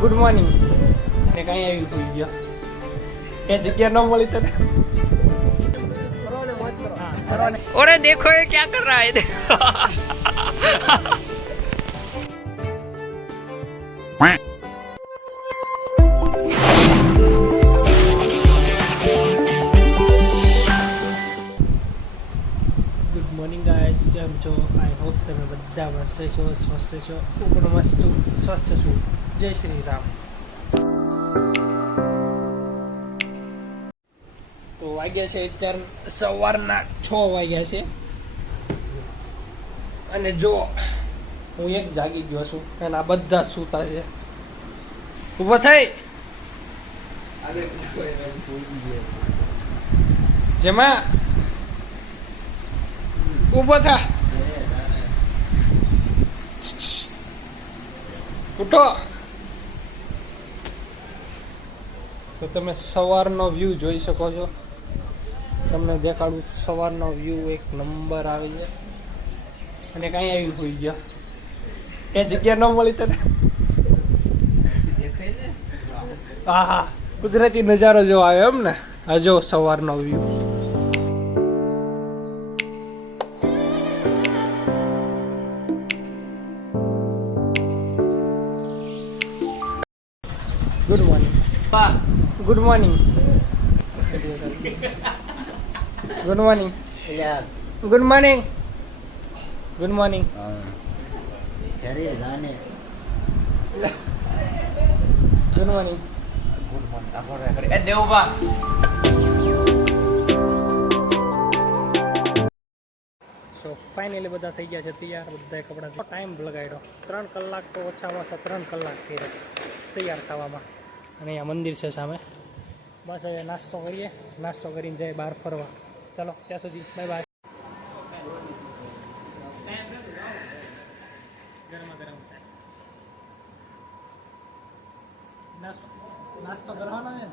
Good morning ને કઈ આવી ભૂલી ગયો. કે જગ્યા ન મળી તને? ઓરે દેખો એ ક્યાં કર રહા હે ગુડ મોર્નિંગ ગાઈસ કેમ છો? આઈ હોપ તમે બધા મસ્ત છો સ્વસ્થ છો. હું પણ મસ્ત છું સ્વસ્થ છું. જય શ્રી રામ. તો વાગ્યા છે અત્યારે સવારના છ વાગ્યા છે. અને જો હું એક જાગી ગયો છું અને આ બધા સૂતા છે. ઊભો થઈ? જેમાં? ઊભો થા. ઉઠો. તો તમે સવારનો વ્યૂ જોઈ શકો છો. તમને દેખાડું સવારનો વ્યૂ એક નંબર આવી છે અને કાંઈ આવી હોઈ ગયા. કે જગ્યા ન મળી તને? હા હા. કુદરતી નજારો જો આવ્યો એમ ને? હજો સવારનો view good morning good morning good morning good morning good morning ઘરે જાને ગુડ મોર્નિંગ સો ફાઇનલી બધા થઈ ગયા છે તૈયાર બધા કપડાં ટાઈમ લગાડ્યો. ત્રણ કલાક તો ઓછામાં ઓછા ત્રણ કલાક થઈ રહ્યા તૈયાર થવામાં. અને અહીંયા મંદિર છે સામે. બસ હવે નાસ્તો કરીએ. નાસ્તો કરીને જઈએ બહાર ફરવા. ચાલો ત્યાં સુધી. Bye bye. છે નાસ્તો નાસ્તો કરવાનો છે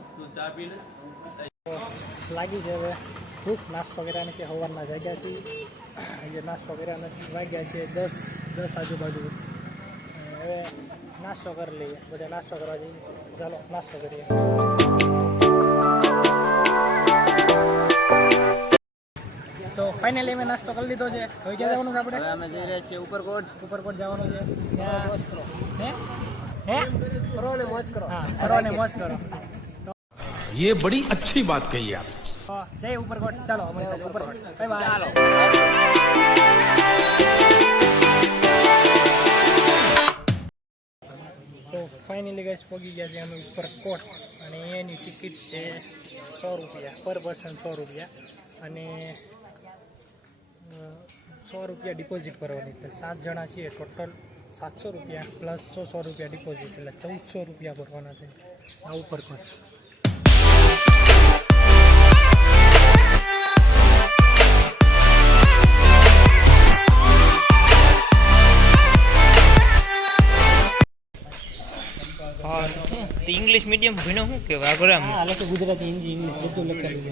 લાગી છે હવે. ભૂખ. નાસ્તો કર્યા નથી. સવારના જાગ્યા છીએ. આજે નાસ્તો કર્યા નથી. વાગ્યા છે દસ દસ આજુબાજુ. હવે નાસ્તો કરી લઈએ. બધા નાસ્તો કરવા જઈએ. ચાલો નાસ્તો કરીએ તો ફાઇનલી મેં નાસ્તો કરી લીધો છે હવે ક્યાં જવાનું છે આપણે હવે અમે જઈ રહ્યા છીએ ઉપરકોટ ઉપરકોટ જવાનું છે ત્યાં હે હે કરો ને મોજ કરો હા કરો ને મોજ કરો ये बड़ी अच्छी बात कही आप તો જય ઉપરકોટ ચાલો અમારી સાથે Uparkot bye bye finally guys પહોંચી ગયા છે અમે ઉપરકોટ અને એની ટિકિટ છે સો રૂપિયા પર પર્સન સો રૂપિયા. અને સો રૂપિયા ડિપોઝિટ કરવાની છે. સાત જણા છીએ ટોટલ સાતસો રૂપિયા પ્લસ સો સો રૂપિયા ડિપોઝિટ એટલે ચૌદસો રૂપિયા ભરવાના છે. આ ઉપરકોટ હા તો ઇંગ્લિશ મીડિયમ ભણ્યો શું કહેવાય આગળ હા લોકો ગુજરાતી હિન્દી ઇંગ્લિશ બધું લખેલું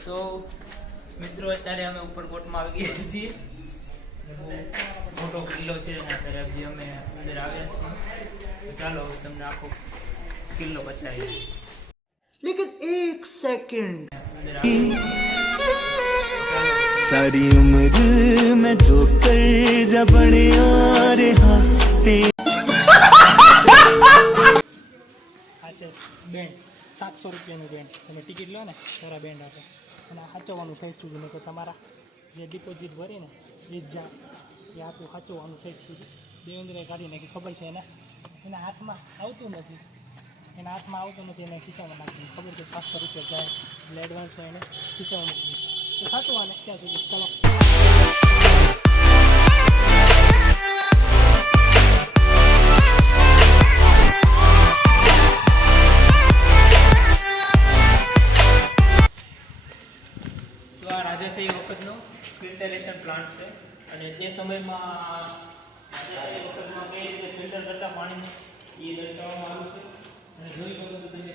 તો મિત્રો અત્યારે અમે ઉપરકોટમાં આવી ગયા છીએ મોટો કિલ્લો છે એના અત્યારે હજી અમે અંદર આવ્યા છીએ ચાલો હવે તમને આખો કિલ્લો બતાવી લેકિન એક સેકન્ડ સારી ઉમર મેં જો કર જબડિયા બેન્ડ સાતસો રૂપિયાનું બેન્ડ તમે ટિકિટ લો ને, સારા બેન્ડ આપે. અને સાચવવાનું થઈ સુધી નહીં તો તમારા જે ડિપોઝિટ ભરીને એ જ જા એ આટલું સાચવવાનું થઈ સુધી દેવેન્દ્રએ કાઢી નાખી, ખબર છે એને? એના હાથમાં આવતું નથી. એના હાથમાં આવતું નથી, એને ખીચામાં નાખી. ખબર છે, સાતસો રૂપિયા જાય એટલે એડવાન્સમાં એને ખીચામાં મૂકી તો સાચવવાને ત્યાં સુધી? ચલો. પ્લાન્ટ છે. અને તે સમયમાં કઈ રીતે ફિલ્ટર કરતા પાણી એ દર્શાવવામાં આવ્યું છે? અને જોઈ શકો છો તમે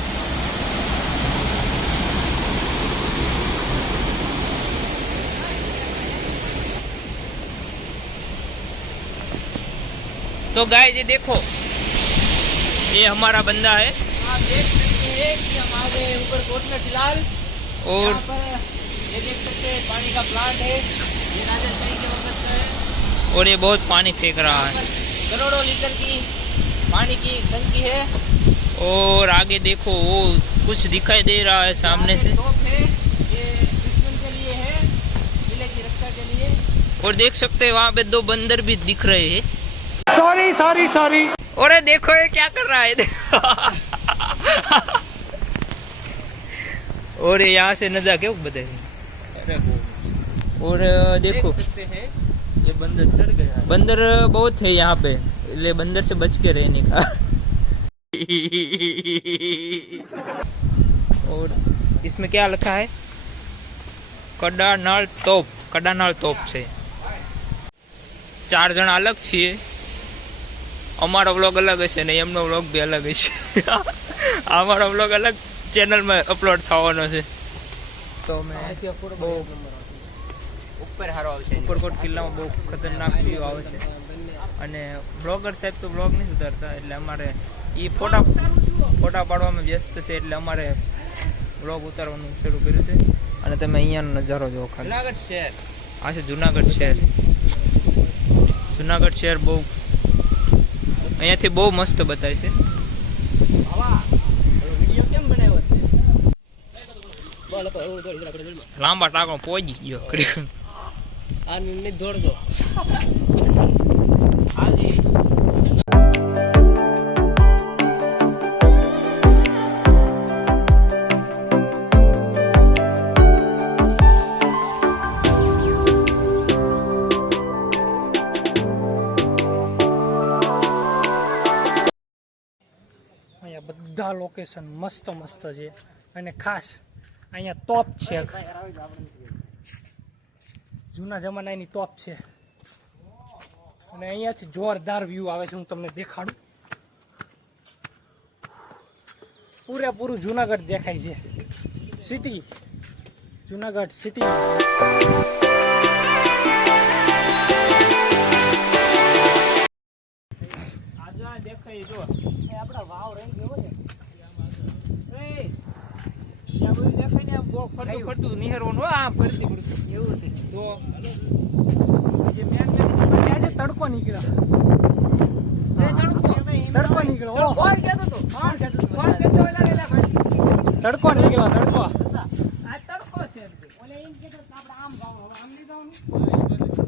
तो गाय ये देखो। ये हमारा बंदा है। आप देख सकते हैं कि हमारे ऊपर कोट में फ़िलहाल और ये देख सकते हैं पानी का प्लांट है। ये राजस्थान के वक्त का है। और ये बहुत पानी फेंक रहा है। करोड़ों लीटर की पानी की टंकी है। और आगे देखो वो कुछ दिखाई दे रहा है सामने से। ये दुश्मन के लिए है किले की रक्षा के लिए। और देख सकते हैं वहाँ पे दो बंदर भी दिख रहे हैं। सॉरी सॉरी सॉरी और ये देखो ये क्या कर रहा है और ये यहाँ से नजा क्यों बताए और अ, देखो सकते हैं ये बंदर चढ़ गया बंदर बहुत है यहाँ पे इसलिए बंदर से बच के रहने का और इसमें क्या लिखा है કડાનાળ તોપ કડાનાળ તોપ છે ચાર જણા અલગ છીએ અમારો વ્લોગ અલગ હશે ને એમનો વ્લોગ બી અલગ હશે. અમારો વ્લોગ અલગ ચેનલમાં અપલોડ થવાનો છે. તો મેં બહુ ઉપર હારો આવશે. ઉપરકોટ કિલ્લામાં બહુ ખતરનાક વ્યૂ આવે છે. અને બ્લોગર સાહેબ તો બ્લોગ નથી ઉતારતા એટલે અમારે એ ફોટા ફોટા પાડવામાં વ્યસ્ત છે એટલે અમારે બ્લોગ ઉતારવાનું શરૂ કર્યું છે. અને તમે અહીંયાનો નજારો જોવો ખાલી. જુનાગઢ શહેર. આ છે જુનાગઢ શહેર. જુનાગઢ શહેર બહુ અહીંયાથી બહુ મસ્ત બતાય છે. લાંબા ટાંકો પહોંચી ગયો ઘડીક. આ નિર્ણય દોડજો અહીંયા બધા લોકેશન મસ્ત મસ્ત છે. અને ખાસ, અહીંયા ટોપ છે. જૂના જમાનાની ટોપ છે. અને અહીંયાથી જોરદાર વ્યૂ આવે છે, હું તમને દેખાડું. પૂરેપૂરું જુનાગઢ દેખાય છે. સિટી જુનાગઢ સિટી દેખાય જો આપણા વાવ રહી ગયો ને એ ત્યાં બધું બહુ ફરતું ફરતું નિહરવાનું આમ ફરતી ફરતું. એવું છે. તો જે મેન આજે તડકો નીકળ્યો. તડકો. નીકળ્યો. ઓહો. તડકો નીકળ્યો તડકો. આ તડકો છે. ઓલે એમ કે આપણે આમ જાઓ, આમ નહીં